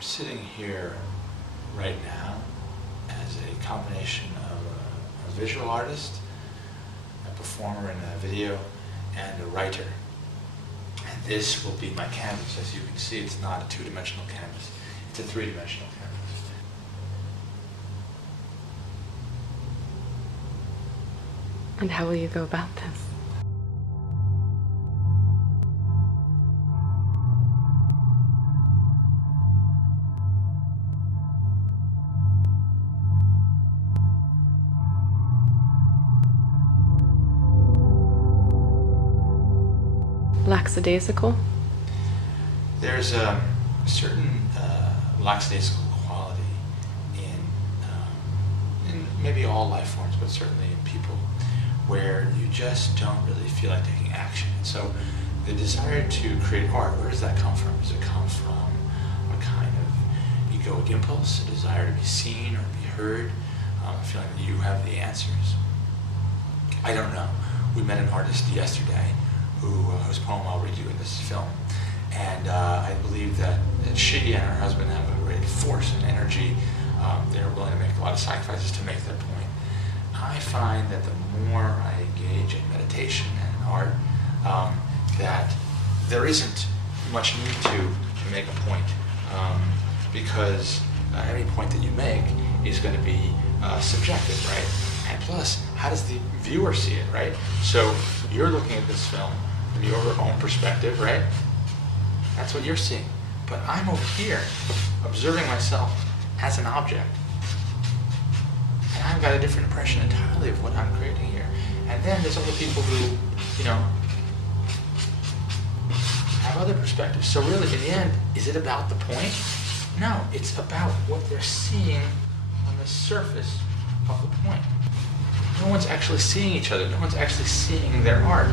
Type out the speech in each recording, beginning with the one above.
I'm sitting here right now as a combination of a visual artist, a performer in a video, and a writer. And this will be my canvas. As you can see, it's not a two-dimensional canvas, it's a three-dimensional canvas. And how will you go about this? Lackadaisical? There's a certain lackadaisical quality in maybe all life forms, but certainly in people, where you just don't really feel like taking action. And so the desire to create art, where does that come from? Does it come from a kind of egoic impulse, a desire to be seen or be heard, a feeling that you have the answers? I don't know. We met an artist yesterday whose poem I'll read you in this film. And I believe that she and her husband have a great force and energy. They're willing to make a lot of sacrifices to make their point. I find that the more I engage in meditation and in art, that there isn't much need to make a point, because any point that you make is going to be subjective, right? And plus, how does the viewer see it, right? So you're looking at this film from your own perspective, right? That's what you're seeing. But I'm over here observing myself as an object. And I've got a different impression entirely of what I'm creating here. And then there's other people who, have other perspectives. So really, in the end, is it about the point? No, it's about what they're seeing on the surface of the point. No one's actually seeing each other. No one's actually seeing their art.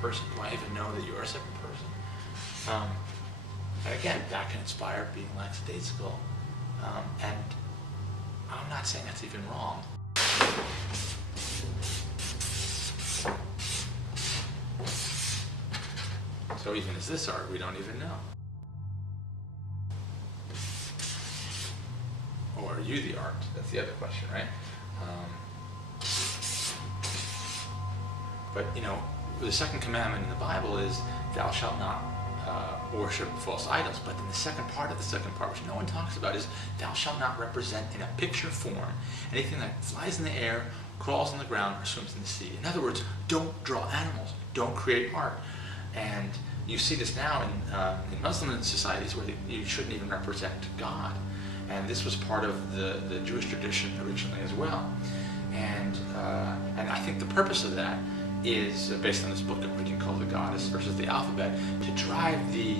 Person? Do I even know that you're a separate person? And again, that can inspire being lackadaisical. And I'm not saying that's even wrong. So even as this art, we don't even know. Or are you the art? That's the other question, right? But the second commandment in the Bible is, thou shalt not worship false idols. But then the second part of the second part, which no one talks about, is thou shalt not represent in a picture form anything that flies in the air, crawls on the ground, or swims in the sea. In other words, don't draw animals, don't create art. And you see this now in Muslim societies where you shouldn't even represent God. And this was part of the Jewish tradition originally as well. And I think the purpose of that is based on this book I'm reading called The Goddess versus the Alphabet, to drive the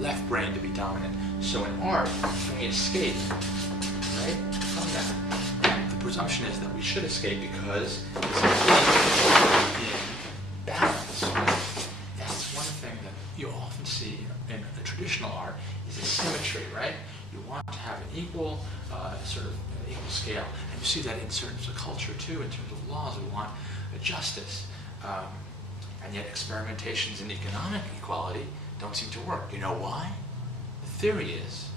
left brain to be dominant. So in art, we escape, right, from that. And the presumption is that we should escape because it's in balance. That's one thing that you often see in the traditional art is asymmetry, right? You want to have an equal equal scale. And you see that in terms of culture too, in terms of laws. We want justice. And yet experimentations in economic equality don't seem to work. You know why? The theory is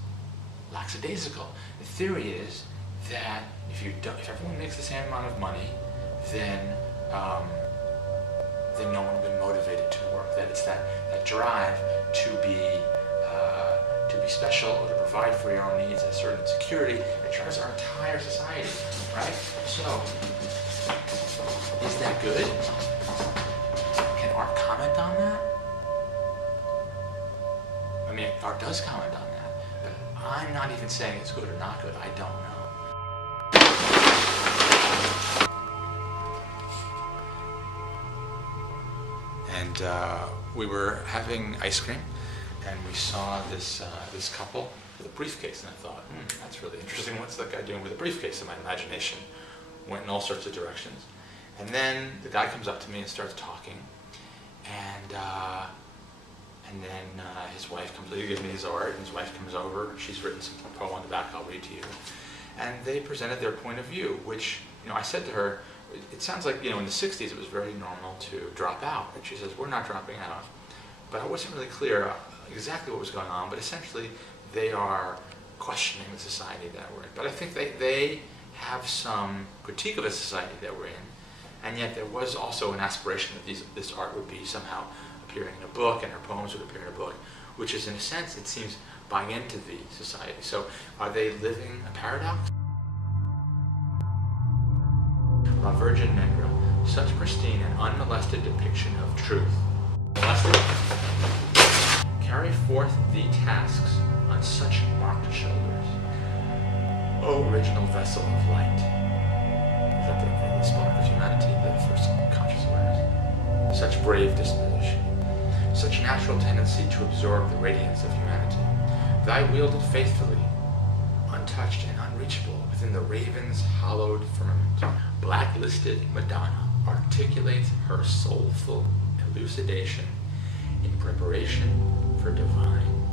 lackadaisical. The theory is that if everyone makes the same amount of money, then no one will be motivated to work. That it's that drive to be special or to provide for your own needs, a certain security that drives our entire society, right? So, is that good? Can art comment on that? I mean, art does comment on that, but I'm not even saying it's good or not good. I don't know. And we were having ice cream, and we saw this couple with a briefcase, and I thought, that's really interesting. What's that guy doing with a briefcase? And my imagination went in all sorts of directions. And then the guy comes up to me and starts talking, and then his wife comes, he gives me his art, and his wife comes over. She's written some poem on the back I'll read to you. And they presented their point of view, which, I said to her, it sounds like, in the 60s it was very normal to drop out. And she says, we're not dropping out. But I wasn't really clear exactly what was going on, but essentially they are questioning the society that we're in. But I think they have some critique of the society that we're in, and yet there was also an aspiration that this art would be somehow appearing in a book, and her poems would appear in a book, which is, in a sense, it seems, buying into the society. So are they living a paradox? La Virgin Negra, such pristine and unmolested depiction of truth. Molested? Carry forth thee tasks on such marked shoulders. O original vessel of light. Is that the spark of humanity, the first conscious awareness? Such brave disposition, such natural tendency to absorb the radiance of humanity. Thy wielded faithfully, untouched and unreachable within the raven's hallowed firmament. Blacklisted Madonna articulates her soulful elucidation in preparation for divine